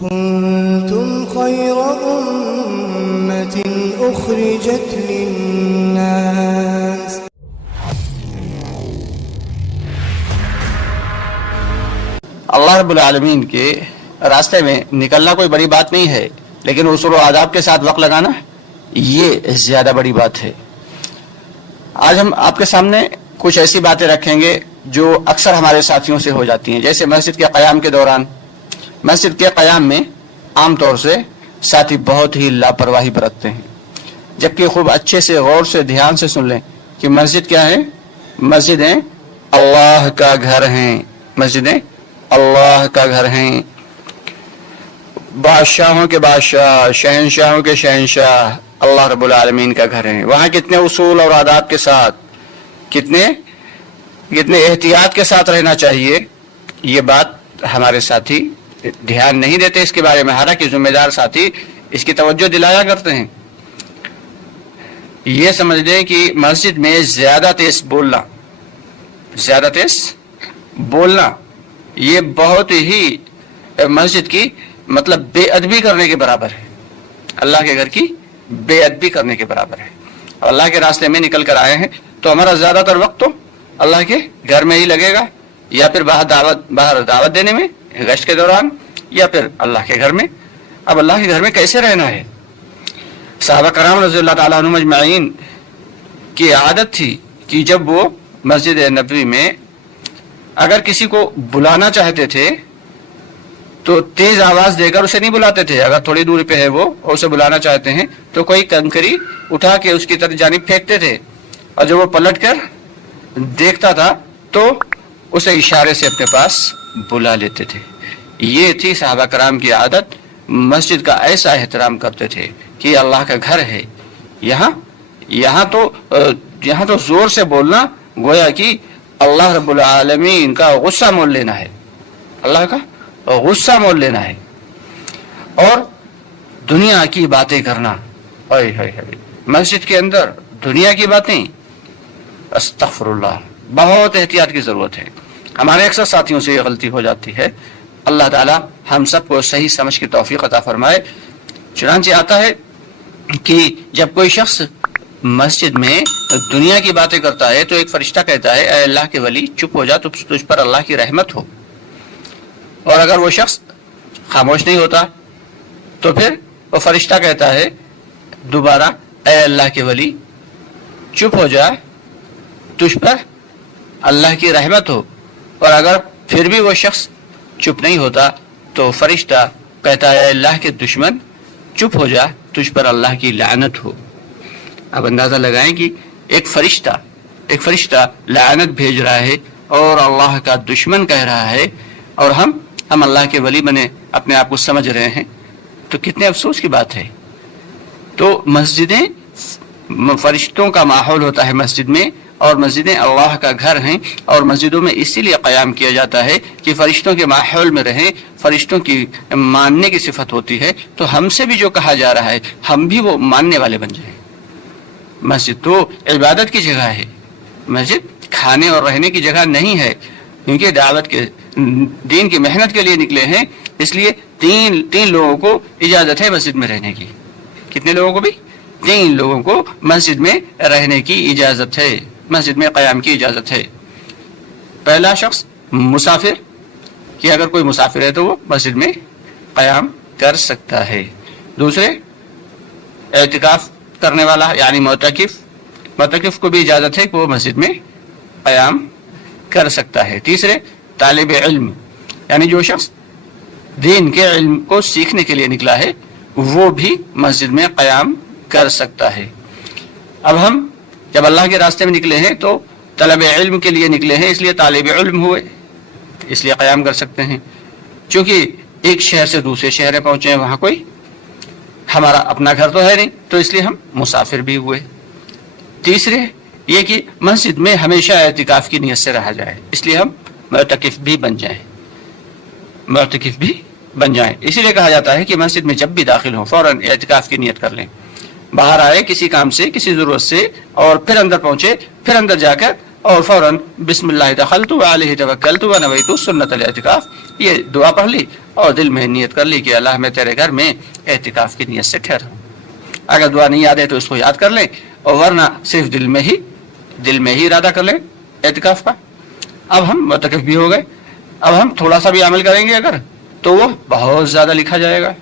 كنتم خير أمة أخرجت للناس اللہ رب العالمین کے راستے میں نکلنا کوئی بڑی بات نہیں ہے، لیکن اصول و آداب کے ساتھ وقت لگانا یہ زیادہ بڑی بات ہے۔ آج ہم آپ کے سامنے کچھ ایسی باتیں رکھیں گے جو اکثر ہمارے ساتھیوں سے ہو جاتی ہیں، جیسے مسجد کے قیام کے دوران، مسجد کے قیام میں عام طور سے ساتھی بہت ہی لاپرواہی برتتے ہیں، جبکہ خوب اچھے سے غور سے دھیان سے سن لیں کہ مسجد کیا ہے؟ مسجدیں اللہ کا گھر ہیں، مسجدیں اللہ کا گھر ہیں، بادشاہوں کے بادشاہ، شہنشاہوں کے شہنشاہ اللہ رب العالمین کا گھر ہیں۔ وہاں کتنے اصول اور آداب کے ساتھ، کتنے احتیاط کے ساتھ رہنا چاہیے، یہ بات ہمارے ساتھی دھیان نہیں دیتے اس کے بارے میں، حالانکہ ذمہ دار ساتھی اس کی توجہ دلایا کرتے ہیں۔ یہ سمجھ لیں کہ مسجد میں زیادہ تیز بولنا یہ بہت ہی مسجد کی مطلب بے ادبی کرنے کے برابر ہے، اللہ کے گھر کی بے ادبی کرنے کے برابر ہے۔ اور اللہ کے راستے میں نکل کر آئے ہیں تو ہمارا زیادہ تر وقت تو اللہ کے گھر میں ہی لگے گا، یا پھر باہر دعوت دینے میں گشت کے دوران، یا پھر اللہ کے گھر میں۔ اب اللہ کے گھر میں کیسے رہنا ہے؟ صحابہ کرام رضی اللہ تعالیٰ عنہم اجمعین کی عادت تھی کہ جب وہ مسجد نبوی میں اگر کسی کو بلانا چاہتے تھے تو تیز آواز دے کر اسے نہیں بلاتے تھے۔ اگر تھوڑی دوری پہ ہے وہ اور اسے بلانا چاہتے ہیں تو کوئی کنکری اٹھا کے اس کی طرف جانب پھینکتے تھے، اور جب وہ پلٹ کر دیکھتا تھا تو اسے اشارے سے اپنے پاس بلا لیتے تھے۔ یہ تھی صحابہ کرام کی عادت، مسجد کا ایسا احترام کرتے تھے کہ اللہ کا گھر ہے، یہاں تو زور سے بولنا گویا کہ اللہ رب العالمین کا غصہ مول لینا ہے، اللہ کا غصہ مول لینا ہے۔ اور دنیا کی باتیں کرنا، مسجد کے اندر دنیا کی باتیں، استغفر اللہ، بہت احتیاط کی ضرورت ہے۔ ہمارے اکثر ساتھیوں سے یہ غلطی ہو جاتی ہے، اللہ تعالی ہم سب کو صحیح سمجھ کی توفیق عطا فرمائے۔ چنانچہ آتا ہے کہ جب کوئی شخص مسجد میں دنیا کی باتیں کرتا ہے تو ایک فرشتہ کہتا ہے اے اللہ کے ولی چپ ہو جا، تجھ پر اللہ کی رحمت ہو۔ اور اگر وہ شخص خاموش نہیں ہوتا تو پھر وہ فرشتہ کہتا ہے دوبارہ اے اللہ کے ولی چپ ہو جا، تجھ پر اللہ کی رحمت ہو۔ اور اگر پھر بھی وہ شخص چپ نہیں ہوتا تو فرشتہ کہتا ہے اے اللہ کے دشمن چپ ہو جا، تجھ پر اللہ کی لعنت ہو۔ اب اندازہ لگائیں کہ ایک فرشتہ لعنت بھیج رہا ہے اور اللہ کا دشمن کہہ رہا ہے، اور ہم اللہ کے ولی بنے اپنے آپ کو سمجھ رہے ہیں، تو کتنے افسوس کی بات ہے۔ تو مسجدیں فرشتوں کا ماحول ہوتا ہے مسجد میں، اور مسجدیں اللہ کا گھر ہیں، اور مسجدوں میں اسی لیے قیام کیا جاتا ہے کہ فرشتوں کے ماحول میں رہیں، فرشتوں کی ماننے کی صفت ہوتی ہے۔ تو ہم سے بھی جو کہا جا رہا ہے ہم بھی وہ ماننے والے بن جائیں۔ مسجد تو عبادت کی جگہ ہے، مسجد کھانے اور رہنے کی جگہ نہیں ہے، کیونکہ دعوت کے دین کی محنت کے لیے نکلے ہیں، اس لیے تین لوگوں کو اجازت ہے مسجد میں رہنے کی۔ کتنے لوگوں کو بھی؟ 3 لوگوں کو مسجد میں رہنے کی اجازت ہے، مسجد میں قیام کی اجازت ہے۔ پہلا شخص مسافر، کہ اگر کوئی مسافر ہے تو وہ مسجد میں قیام کر سکتا ہے۔ دوسرے اعتکاف کرنے والا یعنی معتکف کو بھی اجازت ہے کہ وہ مسجد میں قیام کر سکتا ہے۔ تیسرے طالب علم، یعنی جو شخص دین کے علم کو سیکھنے کے لیے نکلا ہے وہ بھی مسجد میں قیام کر سکتا ہے۔ اب ہم جب اللہ کے راستے میں نکلے ہیں تو طلب علم کے لیے نکلے ہیں، اس لیے طالب علم ہوئے، اس لیے قیام کر سکتے ہیں۔ چونکہ ایک شہر سے دوسرے شہر پہنچے ہیں، وہاں کوئی ہمارا اپنا گھر تو ہے نہیں، تو اس لیے ہم مسافر بھی ہوئے۔ تیسرے یہ کہ مسجد میں ہمیشہ اعتکاف کی نیت سے رہا جائے، اس لیے ہم معتکف بھی بن جائیں۔ اسی لیے کہا جاتا ہے کہ مسجد میں جب بھی داخل ہوں فوراً اعتکاف کی نیت کر لیں۔ باہر آئے کسی کام سے، کسی ضرورت سے، اور پھر اندر پہنچے، پھر اندر جا کر اور فوراً بسم اللہ دخلت علیہ توکلت ونویت سنت الاعتکاف یہ دعا پڑھ لی اور دل میں نیت کر لی کہ اللہ میں تیرے گھر میں اعتکاف کی نیت سے ٹھہرا ہوں. اگر دعا نہیں یاد ہے تو اس کو یاد کر لیں، اور ورنہ صرف دل میں ہی ارادہ کر لیں اعتکاف کا. اب ہم معتکف بھی ہو گئے. اب ہم تھوڑا سا بھی عمل کریں گے اگر تو وہ بہت زیادہ لکھا جائے گا.